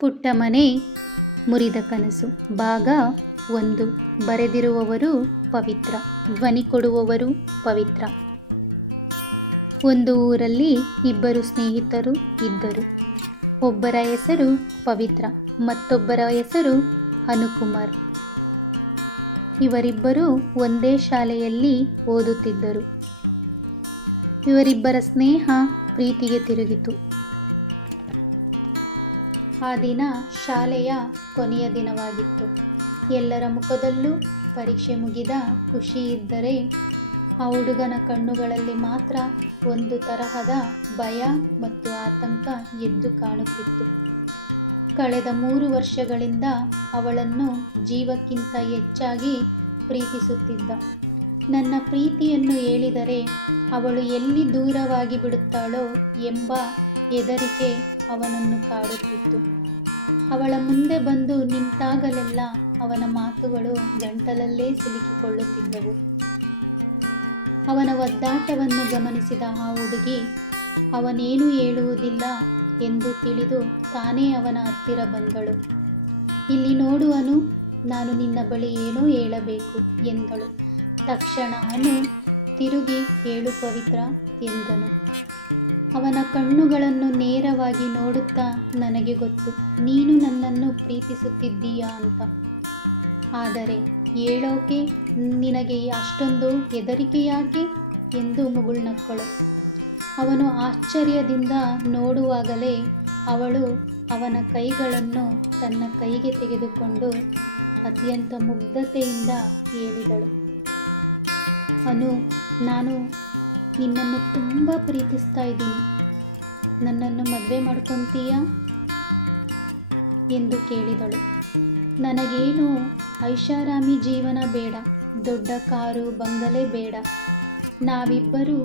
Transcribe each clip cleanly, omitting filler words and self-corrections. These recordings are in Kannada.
ಪುಟ್ಟ ಮನೆ ಮುರಿದ ಕನಸು ಭಾಗ 1. ಬರೆದಿರುವವರು ಪವಿತ್ರ, ಧ್ವನಿ ಕೊಡುವವರು ಪವಿತ್ರ. ಒಂದು ಊರಲ್ಲಿ ಇಬ್ಬರು ಸ್ನೇಹಿತರು ಇದ್ದರು. ಒಬ್ಬರ ಹೆಸರು ಪವಿತ್ರ, ಮತ್ತೊಬ್ಬರ ಹೆಸರು ಅನುಕುಮಾರ್. ಇವರಿಬ್ಬರು ಒಂದೇ ಶಾಲೆಯಲ್ಲಿ ಓದುತ್ತಿದ್ದರು. ಇವರಿಬ್ಬರ ಸ್ನೇಹ ಪ್ರೀತಿಗೆ ತಿರುಗಿತು. ಆ ದಿನ ಶಾಲೆಯ ಕೊನೆಯ ದಿನವಾಗಿತ್ತು. ಎಲ್ಲರ ಮುಖದಲ್ಲೂ ಪರೀಕ್ಷೆ ಮುಗಿದ ಖುಷಿ ಇದ್ದರೆ, ಆ ಹುಡುಗನ ಕಣ್ಣುಗಳಲ್ಲಿ ಮಾತ್ರ ಒಂದು ತರಹದ ಭಯ ಮತ್ತು ಆತಂಕ ಎದ್ದು ಕಾಣುತ್ತಿತ್ತು. ಕಳೆದ 3 ವರ್ಷಗಳಿಂದ ಅವಳನ್ನು ಜೀವಕ್ಕಿಂತ ಹೆಚ್ಚಾಗಿ ಪ್ರೀತಿಸುತ್ತಿದ್ದ. ನನ್ನ ಪ್ರೀತಿಯನ್ನು ಹೇಳಿದರೆ ಅವಳು ಎಲ್ಲಿ ದೂರವಾಗಿ ಬಿಡುತ್ತಾಳೋ ಎಂಬ ಹೆದರಿಕೆ ಅವನನ್ನು ಕಾಡುತ್ತಿತ್ತು. ಅವಳ ಮುಂದೆ ಬಂದು ನಿಂತಾಗಲೆಲ್ಲ ಅವನ ಮಾತುಗಳು ಗಂಟಲಲ್ಲೇ ಸಿಲುಕಿಕೊಳ್ಳುತ್ತಿದ್ದವು. ಅವನ ಒದ್ದಾಟವನ್ನು ಗಮನಿಸಿದ ಆ ಹುಡುಗಿ ಅವನೇನೂ ಹೇಳುವುದಿಲ್ಲ ಎಂದು ತಿಳಿದು ತಾನೇ ಅವನ ಹತ್ತಿರ ಬಂದಳು. ಇಲ್ಲಿ ನೋಡು ಅನು, ನಾನು ನಿನ್ನ ಬಳಿ ಏನೋ ಹೇಳಬೇಕು ಎಂದಳು. ತಕ್ಷಣ ಅನು ತಿರುಗಿ ಹೇಳು ಪವಿತ್ರ ಎಂದನು. ಅವನ ಕಣ್ಣುಗಳನ್ನು ನೇರವಾಗಿ ನೋಡುತ್ತಾ, ನನಗೆ ಗೊತ್ತು ನೀನು ನನ್ನನ್ನು ಪ್ರೀತಿಸುತ್ತಿದ್ದೀಯಾ ಅಂತ. ಆದರೆ ಹೇಳೋಕೆ ನಿನಗೆ ಅಷ್ಟೊಂದು ಹೆದರಿಕೆ ಯಾಕೆ ಎಂದು ಮುಗುಳ್ನಕ್ಕಳು. ಅವನು ಆಶ್ಚರ್ಯದಿಂದ ನೋಡುವಾಗಲೇ ಅವಳು ಅವನ ಕೈಗಳನ್ನು ತನ್ನ ಕೈಗೆ ತೆಗೆದುಕೊಂಡು ಅತ್ಯಂತ ಮುಗ್ಧತೆಯಿಂದ ಹೇಳಿದಳು, ಅನು, ನಾನು ನಿನ್ನನ್ನು ತುಂಬ ಪ್ರೀತಿಸ್ತಾ ಇದ್ದೀನಿ. ನನ್ನನ್ನು ಮದುವೆ ಮಾಡ್ಕೊತೀಯಾ ಎಂದು ಕೇಳಿದಳು. ನನಗೇನು ಐಷಾರಾಮಿ ಜೀವನ ಬೇಡ, ದೊಡ್ಡ ಕಾರು ಬಂಗಲೆ ಬೇಡ. ನಾವಿಬ್ಬರೂ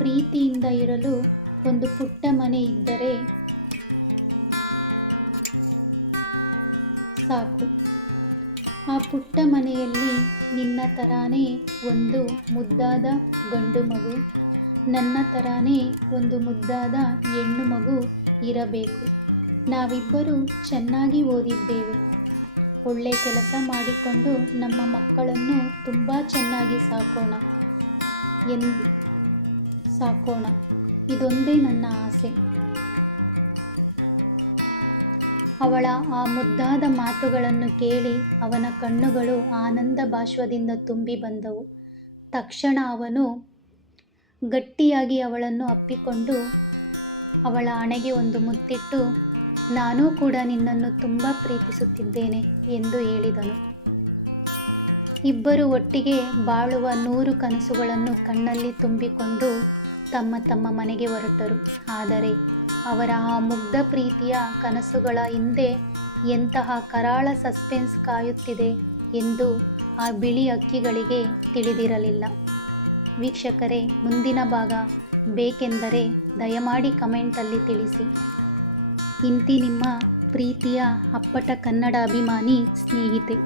ಪ್ರೀತಿಯಿಂದ ಇರಲು ಒಂದು ಪುಟ್ಟ ಮನೆ ಇದ್ದರೆ ಸಾಕು. ಆ ಪುಟ್ಟ ಮನೆಯಲ್ಲಿ ನಿನ್ನ ತರಾನೇ ಒಂದು ಮುದ್ದಾದ ಗಂಡು ಮಗು, ನನ್ನ ತರಾನೇ ಒಂದು ಮುದ್ದಾದ ಹೆಣ್ಣು ಮಗು ಇರಬೇಕು. ನಾವಿಬ್ಬರೂ ಚೆನ್ನಾಗಿ ಓದಿದ್ದೇವೆ, ಒಳ್ಳೆ ಕೆಲಸ ಮಾಡಿಕೊಂಡು ನಮ್ಮ ಮಕ್ಕಳನ್ನು ತುಂಬ ಚೆನ್ನಾಗಿ ಸಾಕೋಣ. ಇದೊಂದೇ ನನ್ನ ಆಸೆ. ಅವಳ ಆ ಮುದ್ದಾದ ಮಾತುಗಳನ್ನು ಕೇಳಿ ಅವನ ಕಣ್ಣುಗಳು ಆನಂದ ಬಾಷ್ಪದಿಂದ ತುಂಬಿ ಬಂದವು. ತಕ್ಷಣ ಅವನು ಗಟ್ಟಿಯಾಗಿ ಅವಳನ್ನು ಅಪ್ಪಿಕೊಂಡು ಅವಳ ಹಣೆಗೆ ಒಂದು ಮುತ್ತಿಟ್ಟು, ನಾನೂ ಕೂಡ ನಿನ್ನನ್ನು ತುಂಬ ಪ್ರೀತಿಸುತ್ತಿದ್ದೇನೆ ಎಂದು ಹೇಳಿದನು. ಇಬ್ಬರು ಒಟ್ಟಿಗೆ ಬಾಳುವ 100 ಕನಸುಗಳನ್ನು ಕಣ್ಣಲ್ಲಿ ತುಂಬಿಕೊಂಡು ತಮ್ಮ ತಮ್ಮ ಮನೆಗೆ ಹೊರಟರು. ಆದರೆ ಅವರ ಆ ಮುಗ್ಧ ಪ್ರೀತಿಯ ಕನಸುಗಳ ಹಿಂದೆ ಎಂತಹ ಕರಾಳ ಸಸ್ಪೆನ್ಸ್ ಕಾಯುತ್ತಿದೆ ಎಂದು ಆ ಬಿಳಿ ಹಕ್ಕಿಗಳಿಗೆ ತಿಳಿದಿರಲಿಲ್ಲ. ವೀಕ್ಷಕರೇ, ಮುಂದಿನ ಭಾಗ ಬೇಕೆಂದರೆ ದಯಮಾಡಿ ಕಮೆಂಟಲ್ಲಿ ತಿಳಿಸಿ. ಇಂತಿ ನಿಮ್ಮ ಪ್ರೀತಿಯ ಅಪ್ಪಟ ಕನ್ನಡ ಅಭಿಮಾನಿ ಸ್ನೇಹಿತೆ.